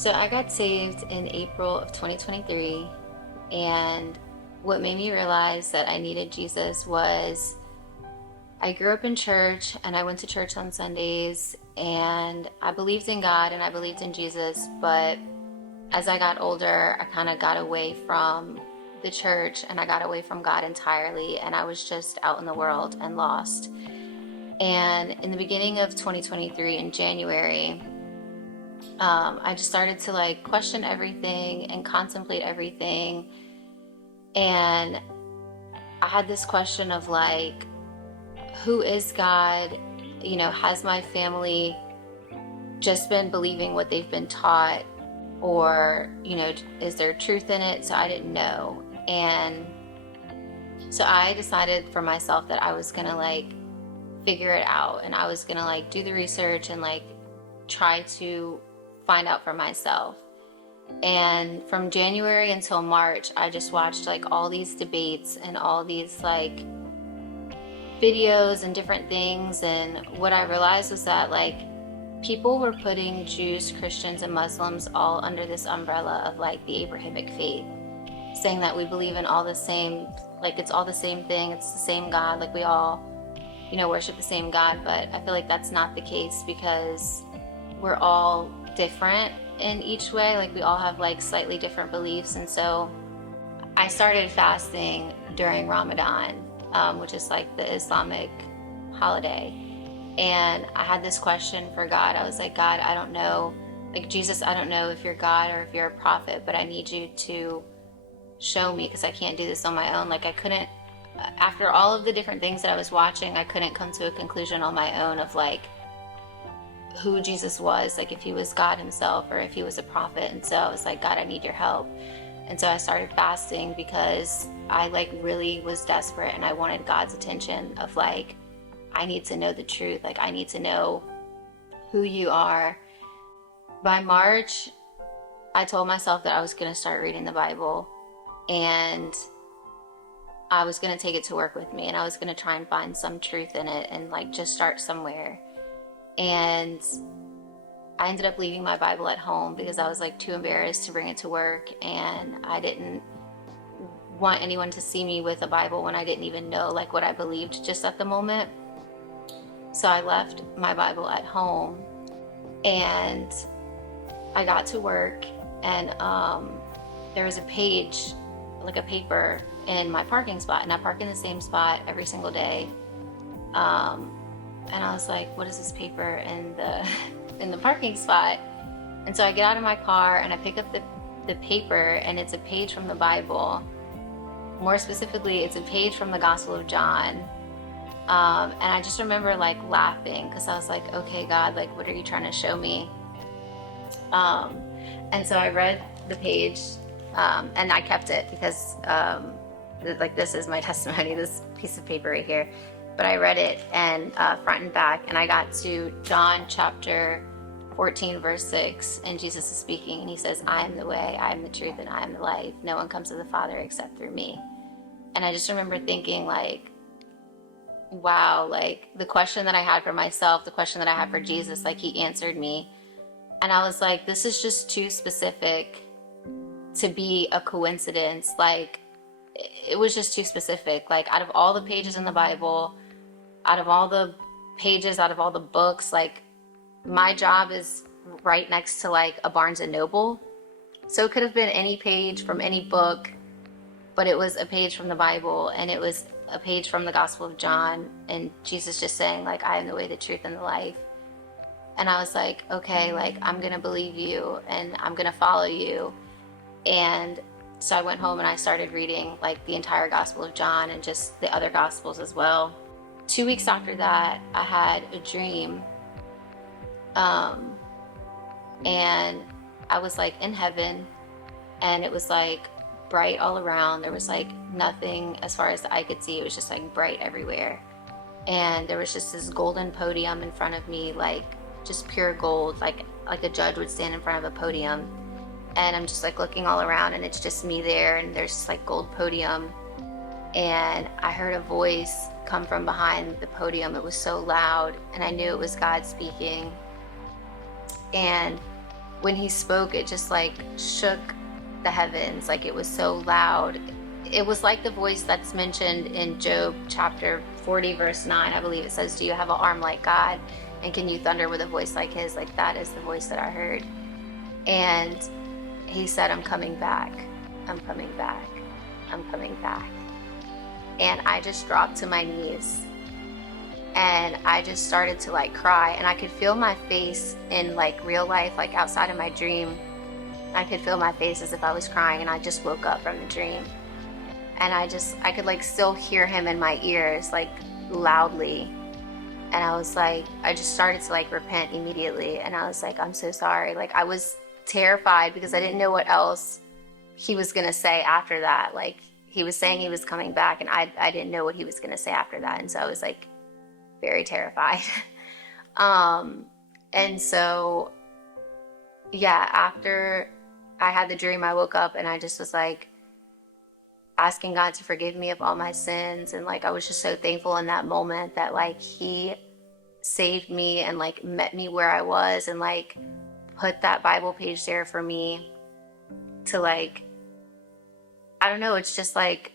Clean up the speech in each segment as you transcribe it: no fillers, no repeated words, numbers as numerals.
So I got saved in April of 2023, and what made me realize that I needed Jesus was I grew up in church and I went to church on Sundays, and I believed in God and I believed in Jesus, but as I got older, I kind of got away from the church and I got away from God entirely, and I was just out in the world and lost. And in the beginning of 2023 in January, I just started to like question everything and contemplate everything. And I had this question of like, who is God? Has my family just been believing what they've been taught? Or, is there truth in it? So I didn't know. And so I decided for myself that I was gonna like figure it out, and I was gonna like do the research and like try to find out for myself. And from January until March, I just watched like all these debates and all these like videos and different things. And what I realized was that like people were putting Jews, Christians, and Muslims all under this umbrella of like the Abrahamic faith, saying that we believe in all the same, like it's all the same thing, it's the same God, like we all, worship the same God. But I feel like that's not the case, because we're all different in each way. Like we all have like slightly different beliefs. And so I started fasting during Ramadan, which is like the Islamic holiday. And I had this question for God. I was like, God, I don't know, like Jesus, I don't know if you're God or if you're a prophet, but I need you to show me, because I can't do this on my own. Like I couldn't, after all of the different things that I was watching, I couldn't come to a conclusion on my own of like who Jesus was, like if he was God himself or if he was a prophet. And so I was like, God, I need your help. And so I started fasting because I like really was desperate and I wanted God's attention of like, I need to know the truth. Like I need to know who you are. By March, I told myself that I was going to start reading the Bible, and I was going to take it to work with me, and I was going to try and find some truth in it and like just start somewhere. And I ended up leaving my Bible at home because I was like too embarrassed to bring it to work, and I didn't want anyone to see me with a Bible when I didn't even know like what I believed just at the moment. So I left my Bible at home, and I got to work, and there was a page, like a paper in my parking spot, and I park in the same spot every single day. And I was like, what is this paper in the in the parking spot? And so I get out of my car and I pick up the paper, and it's a page from the Bible. More specifically, it's a page from the Gospel of John. And I just remember like laughing, because I was like, okay, God, like what are you trying to show me? And so I read the page, and I kept it because like this is my testimony, this piece of paper right here. But I read it and front and back, and I got to John chapter 14 verse 6, and Jesus is speaking, and he says, I am the way, I am the truth, and I am the life. No one comes to the Father except through me. And I just remember thinking like, wow, like the question that I had for myself, the question that I had for Jesus, like he answered me. And I was like, this is just too specific to be a coincidence. Like it was just too specific. Like out of all the pages in the Bible, out of all the pages, out of all the books, like my job is right next to like a Barnes and Noble. So it could have been any page from any book, but it was a page from the Bible, and it was a page from the Gospel of John, and Jesus just saying like, I am the way, the truth, and the life. And I was like, okay, like I'm gonna believe you and I'm gonna follow you. And so I went home and I started reading like the entire Gospel of John and just the other Gospels as well. 2 weeks after that, I had a dream, and I was like in heaven, and it was like bright all around. There was like nothing as far as the eye could see. It was just like bright everywhere. And there was just this golden podium in front of me, like just pure gold, like a judge would stand in front of a podium. And I'm just like looking all around, and it's just me there, and there's this like gold podium. And I heard a voice come from behind the podium. It was so loud, and I knew it was God speaking. And when he spoke, it just like shook the heavens. Like it was so loud. It was like the voice that's mentioned in Job chapter 40, verse 9. I believe it says, "Do you have an arm like God? And can you thunder with a voice like his?" Like that is the voice that I heard. And he said, "I'm coming back. I'm coming back. I'm coming back." And I just dropped to my knees and I just started to like cry, and I could feel my face in like real life, like outside of my dream. I could feel my face as if I was crying, and I just woke up from the dream. And I could like still hear him in my ears, like loudly. And I was like, I just started to like repent immediately. And I was like, "I'm so sorry." Like I was terrified because I didn't know what else he was going to say after that. Like he was saying he was coming back, and I didn't know what he was going to say after that. And so I was like very terrified. And so, yeah, after I had the dream, I woke up and I just was like asking God to forgive me of all my sins. And like, I was just so thankful in that moment that like he saved me and like met me where I was and like put that Bible page there for me to like, I don't know, it's just like,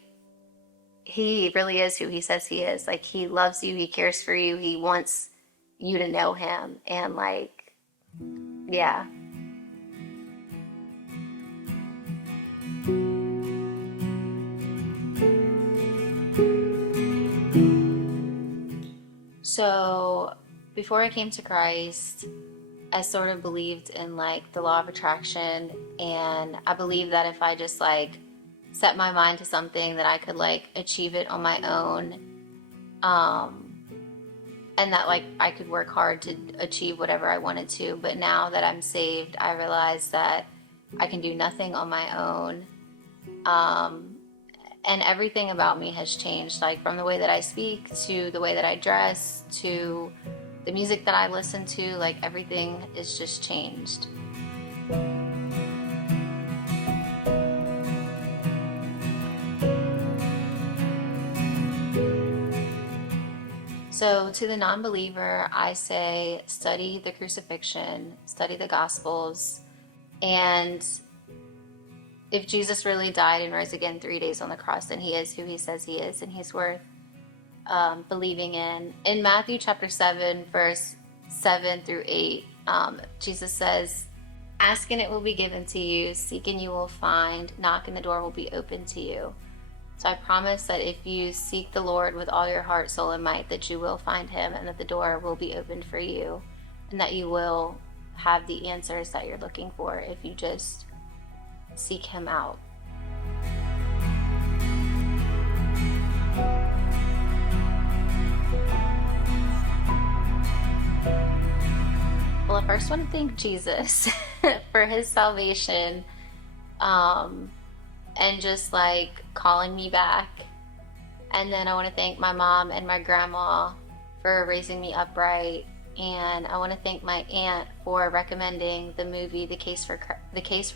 he really is who he says he is. Like he loves you, he cares for you, he wants you to know him. And like, yeah. So before I came to Christ, I sort of believed in like the law of attraction, and I believed that if I just like set my mind to something that I could like achieve it on my own, and that like I could work hard to achieve whatever I wanted to. But now that I'm saved, I realize that I can do nothing on my own. And everything about me has changed, like from the way that I speak to the way that I dress to the music that I listen to, like everything is just changed. So to the non-believer, I say study the crucifixion, study the Gospels, and if Jesus really died and rose again 3 days on the cross, then he is who he says he is, and he's worth believing in. In Matthew chapter 7, verse 7 through 8, Jesus says, "Ask and it will be given to you, seek and you will find, knock and the door will be open to you." So I promise that if you seek the Lord with all your heart, soul, and might, that you will find him and that the door will be opened for you and that you will have the answers that you're looking for if you just seek him out. Well, I first want to thank Jesus for his salvation, and just like calling me back. And then I want to thank my mom and my grandma for raising me upright. And I want to thank my aunt for recommending the movie The Case for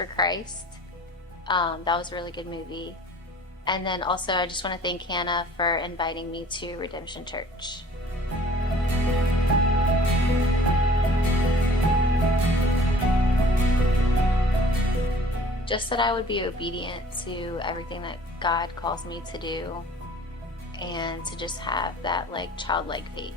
Christ. That was a really good movie. And then also I just want to thank Hannah for inviting me to Redemption Church. Just that I would be obedient to everything that God calls me to do, and to just have that like childlike faith.